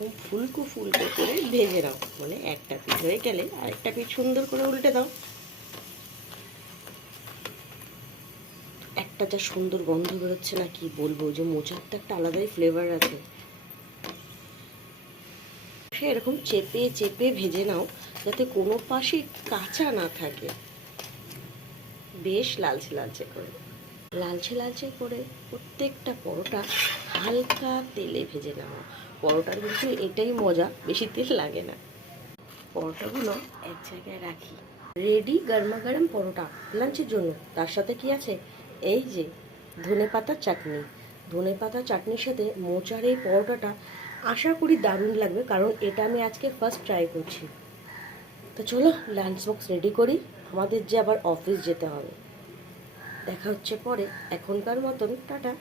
এরকম ফুলকো ফুলকো করে ভেজে নাও, মানে একটা পিঠ হয়ে গেলে আরেকটা পিঠ সুন্দর করে উল্টে দাও। একটা যা সুন্দর গন্ধ বেরোচ্ছে না, কি বলবো, যে মোচার তো একটা আলাদাই ফ্লেভার আছে। সে এরকম চেপে চেপে ভেজে নাও যাতে কোনো পাশে কাঁচা না থাকে, বেশ লালচে লালচে করে। লালচে লালচে করে প্রত্যেকটা পরোটা হালকা তেলে ভেজে নেওয়া। পরোটার কিন্তু এটাই মজা, বেশি তেল লাগে না। পরোটাগুলো এক জায়গায় রাখি, রেডি গরমা গরম পরোটা লাঞ্চের জন্য। তার সাথে কি আছে, এই যে ধনে পাতার চাটনি। ধনে পাতা চাটনির সাথে মোচার এই পরোটাটা আশা করি দারুণ লাগবে, কারণ এটা আমি আজকে ফার্স্ট ট্রাই করছি। তো চলো লাঞ্চ বক্স রেডি করি, আমাদের যে আবার অফিস যেতে হবে। দেখা হচ্ছে পরে, এখনকার মতন টাটা।